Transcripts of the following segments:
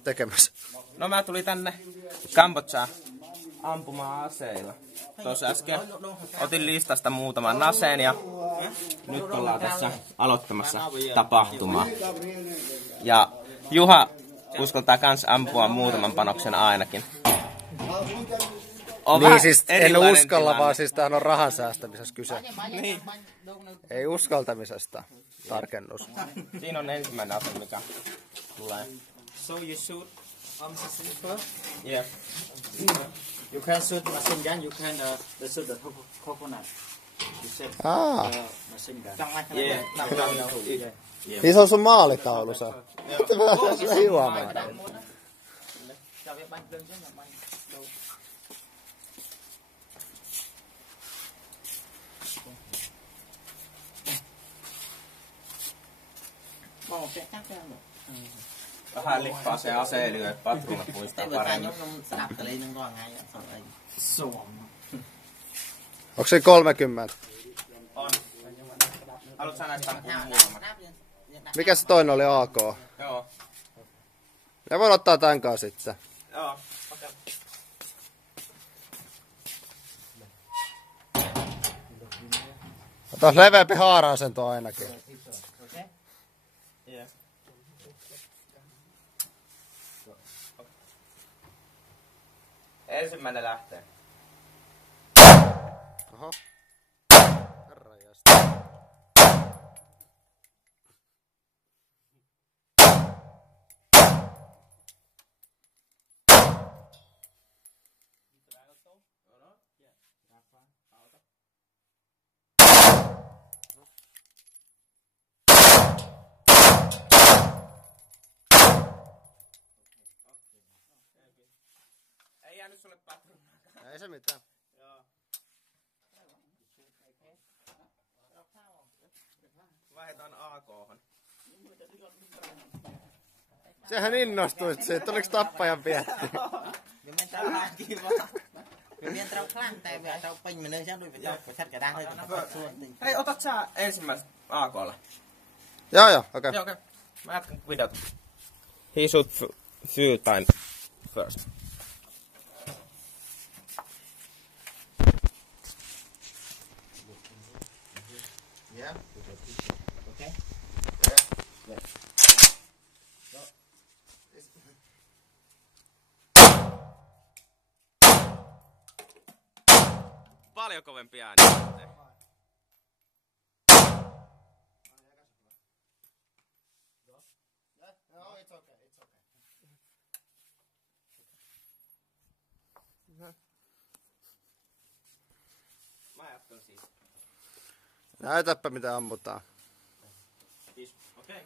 tekemässä? No mä tulin tänne Kambodžaan ampumaan aseilla. Tuossa äsken otin listasta muutaman aseen ja nyt ollaan tässä aloittamassa tapahtumaa. Ja Juha uskaltaa kans ampua muutaman panoksen ainakin. Niin siis en uskalla, tilanne. Vaan siis tämähän on rahan säästämisessä kyse. Niin. Ei uskaltamisesta, tarkennus. Siinä on ensimmäinen ase, mikä tulee. So you shoot machine first? Yeah. You can shoot machine gun, you can shoot the coconut. You set machine gun. Yeah. Niin se on sun maalitaulussa. Sitten mä pääsen hiuamaan. Vähän lippaa se aseelyö, että patruunat muistaa paremmin. Onko se 30? On. Haluatko sä näistä ampua muutaman? Mikä se toinen oli, AK? Joo. Ja voin ottaa tän kanssa sitten. Joo, okei. Ota leveämpi haara-asento ainakin. Yeah. Ensimmäinen lähtee. Oho. Herranjestas. Ei jäänyt sulle patruunaa. Ei se mitään. Joo. Vaihdetaan AK:hon. Sehän innostuit siitä. Tuliko tappajan vietti? Hei, otat sä ensimmäiset AK:lle? Joo, okei. Joo, okei. Mä jatkan videota. He shoot few time first. Yeah. Okay. Yeah. Paljon kovempi ääni. No, it's okay, it's okay. Mä jatkan siis. Näytäpä mitä ammutaan. Siis, okei.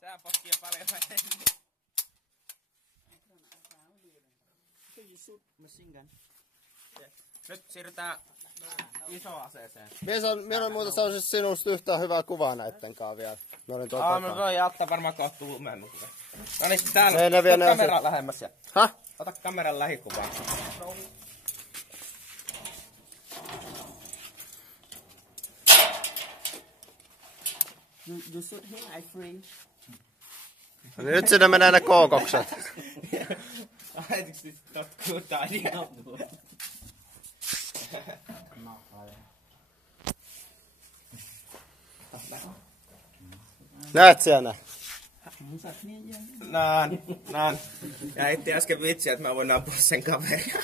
Sehän potkia paljon enemmän. You shoot machine gun. Nyt siirrytään isoon aseeseen. Minä muuten saisin sinusta yhtään hyvää kuvaa näitten kanssa vielä. Mä olin tuolla Me voi ottaa varmaan kohta lumennut. No niin, täällä. Ne Kamera lähemmäs. Häh? Ota kameran lähikuvaa. You shoot him, I free. Nyt sinne menee ne kookokset. I think this is not good idea. Näet siellä? Naan. Ja heitti äsken vitsiä, että mä voin ampua sen kaveria.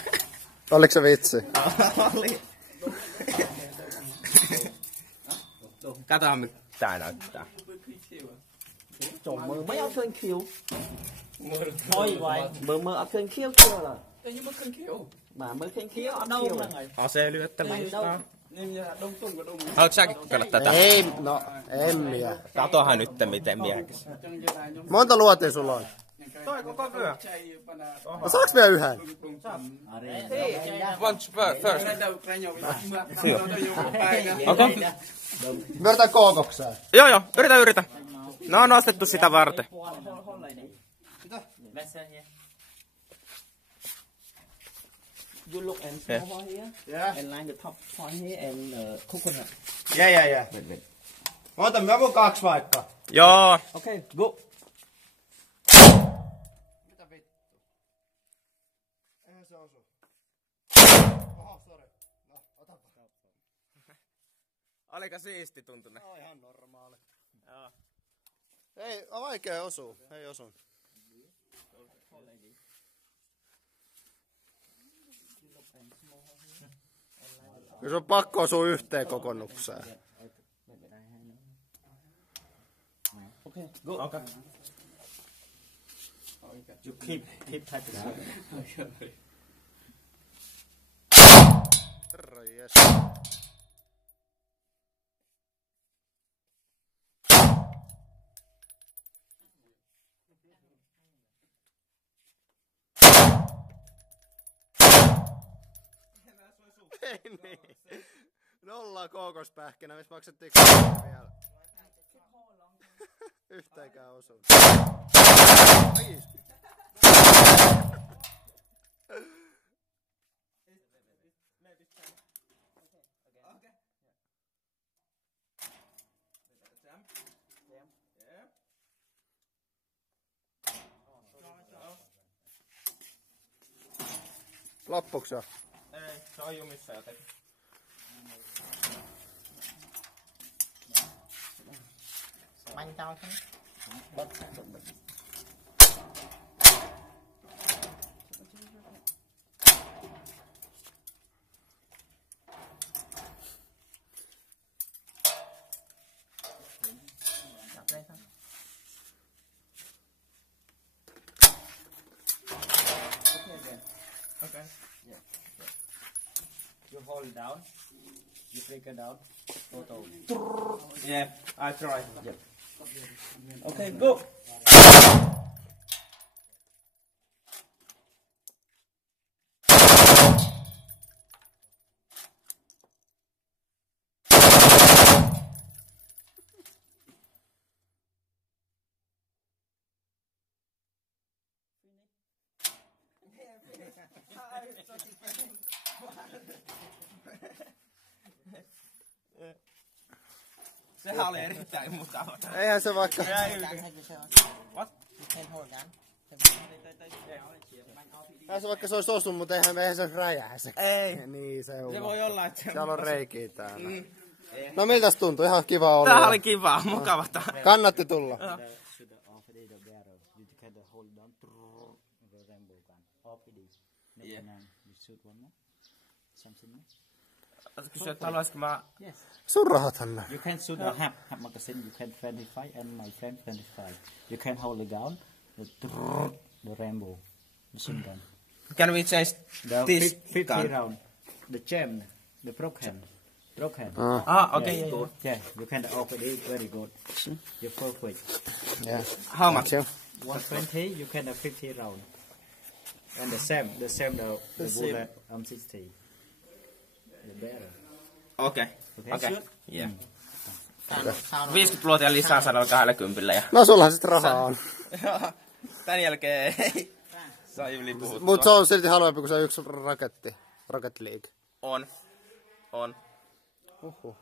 Oliko se vitsi? Oli. Katsotaan mitä tää näyttää. Mơ mấy ốc kênh khiêu. Thôi vậy, mơ ốc kênh khiêu chưa là. Nhưng mà kênh khiêu. Mà mơ kênh khiêu ở đâu là ngày. Aseelyötte muistaa. Niin ja đông và đông. Haluatko säkin kokeilla tätä? Ei, no en minä. Katohan nyt miten miekäs. Monta luotia sulla on? Toi koko vyö. No saaks vielä yhden? One first. Okay. Me yritetään kookokseen. Joo, yritä. No on nostettu sitä varten. You look and small one here. Yeah. And line the top one here and coconut. Yeah. Ota, mä voin 2 vaikka. Joo. Okay, go. Mitä vittu? Eihän se osu. Oho, sori. No, otapa. Oliko siisti tuntunut? No ihan normaali. Joo. Ei, on vaikea osua. Ei osu. Kyllä on pakko osua yhteen kokonnukseen. Okay, go. Okay. You keep typing. Herra jes. Ei niin. 0 kookospähkinä, missä maksettiin 2 vielä. Yhteenkään osunut. Ai. Loppuks jo? Ei, se on jumissa jotenkin. Bánh tao không? Okay. Yeah. You hold it down. You break it down. Total. Yeah, I try. Yep. Okay, go. Sehän oli erittäin mukava. Eihän se vaikka... What? Eihän se vaikka se olisi osunut, mutta eihän se räjähä. Ei. Niin se on. Se voi olla, että... Siellä on reikiä täällä. No miltäs tuntui? Ihan kiva olla. Tää oli kiva, mukava. Kannatti tulla. Kysyä, että haluaisinko mä... Sun rahathan nää. You can shoot a half magazine. You can 25 and my friend 25. You can hold it down. The rainbow machine gun. Can we change The this 50 gun? round. The gem. The broken. Okay, Yeah, you can open it very good. You're perfect. Yeah. How much? 120. You can 50 round. And the same the bullet 60. The better. Okei. Okay. Yeah. 50 luotia lisää 120 ja... No sullahan sit rahaa on. Tän jälkeen ei. Saa yli puhuttua. Mut se on silti halvempi kuin se yksi raketti. Rocket League. On.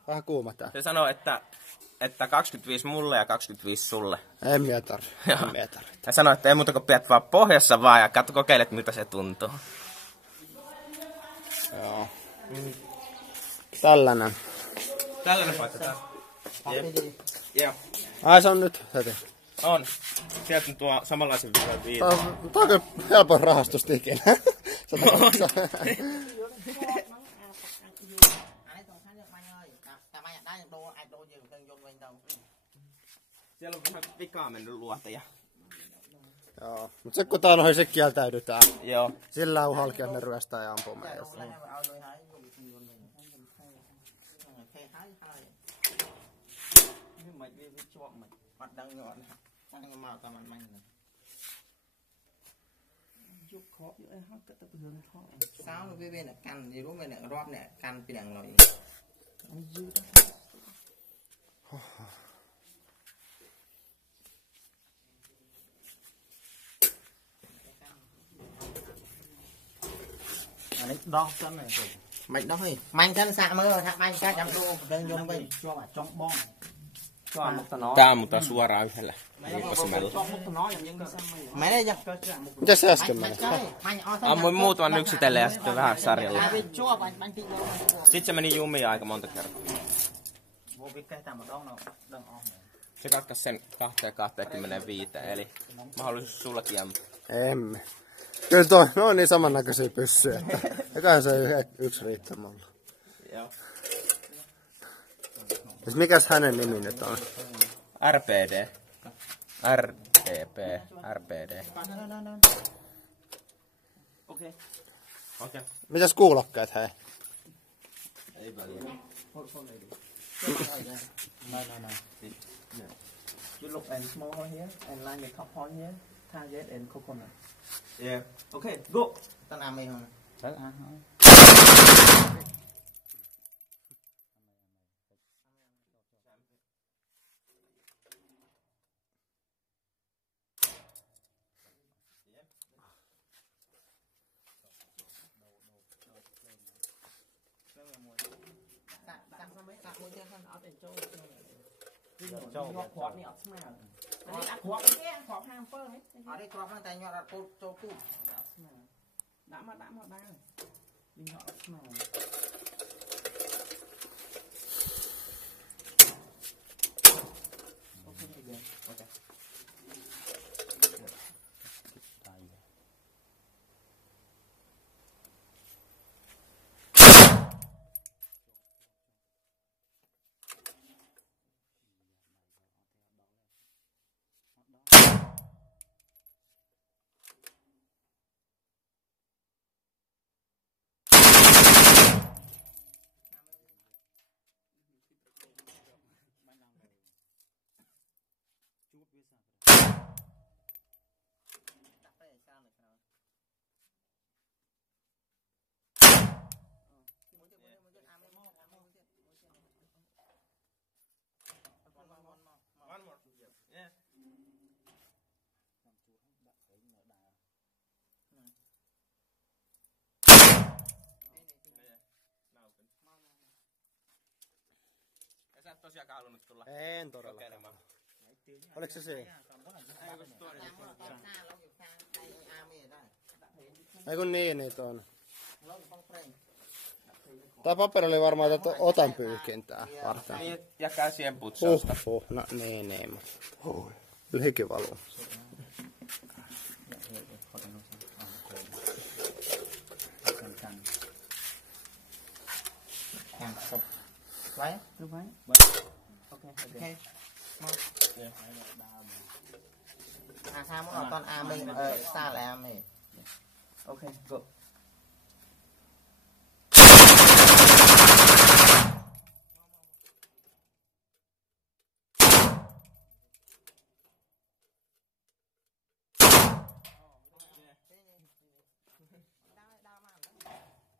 Vähän kuuma tää. Se sanoo, että 25 mulle ja 25 sulle. En mie tarvi. Ja sanoo, että ei muuta kuin pidät vaan pohjassa vaan ja kokeilet miltä se tuntuu. Joo. Tällainen. Tällainen paikka tää. Joo. Ai se on nyt heti. On. Sieltä on tuo samanlaisen viitan. Tää on kyllä helpoin rahastus ikinä. Siellä on vähän vikaa mennyt luoteja. Joo. Mut se kun tää on ohi, se kieltäydytään. Joo. Sillä on halkia ne ryöstää ja ampuu meidät. chụp khó như ai hát cất tập hướng khó sao nó bên này căn gì đúng bên này rót này căn bên đằng rồi anh dư đó anh ấy đo chân này rồi mày đó thôi mày chân xạ mới rồi thằng mày cái chăm đô đơn dùng bên cho vào trong bom Tää mutta suoraan yhdellä liippasimella. mày đây giờ Mitä se äsken meni? Ammuin muutaman yksitellen ja sitten vähän sarjalla. Sitten se meni jumiin aika monta kertaa. vô biết cái tao mà đo nào đằng on này Se katkas sen 225, eli mahdollisuus sullakin ampua. Emme. Kyllä toi, no on niin samannäköisiä pyssyjä, että eiköhän se yksi riittää mulle. Joo. Siis mikäs hänen nimi nyt on? RPD. RDP. RPD. okei Okei. Mitäs kuulokkeet hei? Ei väliä. no you look and small hole here and line the top hole here target and coconut Yeah. okay go Tän ammi hon. đấy à thôi ngọt ngọt này ở smell đấy ăn ngọt cái ngọt ham phơ ấy Ở đây có tay nhọt đặt cho cụ. đã mà đang đi ngọt smell okay One more. Yeah. Ja sä et tosiaankaan halunnut tulla En todellakaan. kokeilemaan. Oliko se siinä? Ei kun niin, niitä on. Tää paperi oli varmaan tätä otan pyyhkintää varten. Niin, ja käsien putsausta. No niin, lyhiki valuu. Váy. cứ váy Okay. À sao muốn con A mình xa là A mình. okay go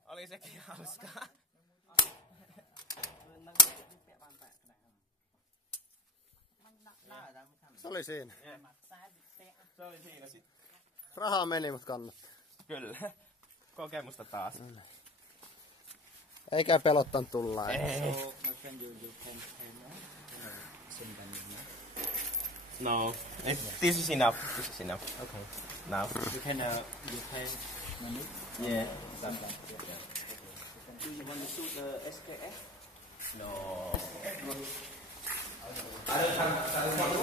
Oli sekin hauskaa. Se oli siinä. Se oli siinä sitten. Rahaa meni, mut kannatti. Kyllä. Kokemusta taas. Eikä pelottanut tulla. No. This is enough. This is enough. Okay. Now. you can money Yeah. do you want to shoot the SKS No. I don't have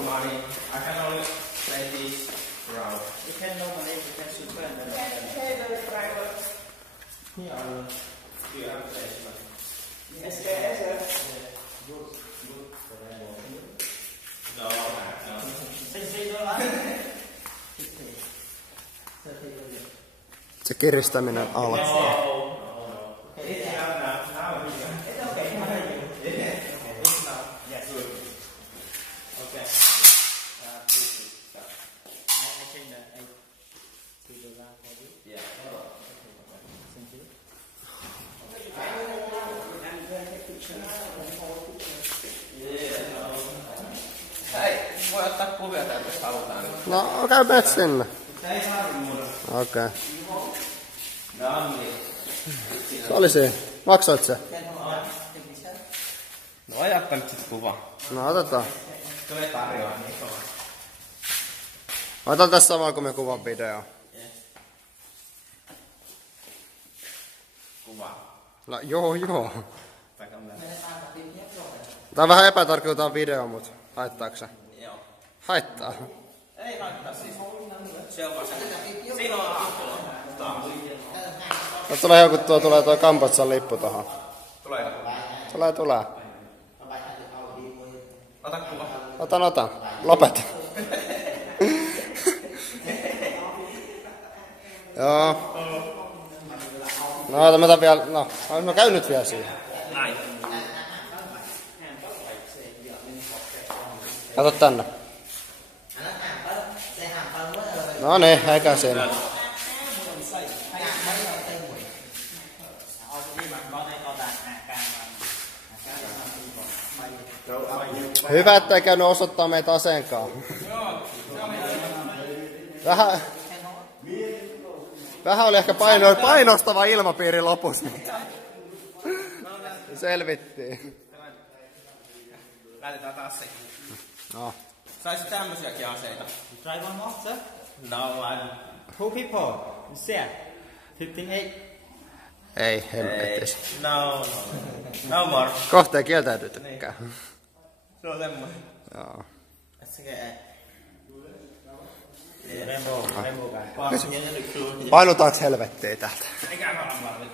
money. I can only play this round. you can normally you can shoot burn the You have to play SKS No. Se kiristäminen alkaa. Hei, voi ottaa kuvia täältä, jos halutaan. No, käy menet sinne. Ei saa muuta. Okei. No niin. Se oli siinä. Maksoit se? No ajappa nyt sit kuva. No, otetaan. Tulee tarjoaa niin kovaa. Otan tässä samaan, kun me kuvan video. Kuva. No, joo. Vaikka on Tää on vähän epätarkoitaan video, mut haittaako se? Joo. Haittaa. Ei haittaa siis. Se on vaan se. Siinä on aamulla. Tulee joku tulee toi Kambodžan lippu tohon. Tuleeko? Tulee. Ota kuva. Otan. Lopeta. Joo. No, mä otan vielä, no käy nyt vielä siihen. Näin. Kato tänne. No niin, eikä siinä. Hyvä, ettei käynyt osoittaa meitä aseenkaan. Vähän oli ehkä painostava ilmapiiri lopussa. Selvittiin. Lähdetään taas se. No. Saisi tämmösiäkin aseita. Try one more, sir. No, I... 2 people. You see? 58. Ei, hemmettis. No more. Kohteen kieltäytyy tykkää. Se on semmoinen. Joo. Rainbow guy. Painutaanko helvettiä täältä? Eikä varmaan.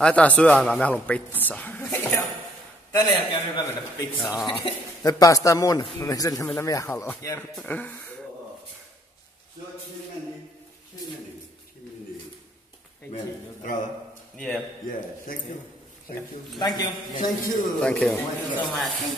Lähdetään syömään, me haluan pizzaa. Tänne jälkeen on hyvä mennä pizzaan. Joo. Nyt päästään mun, niin sinne minne minä haluan. Jep. Brother. Yeah. Yeah, thank you. Thank you. Thank you. Thank you. So much.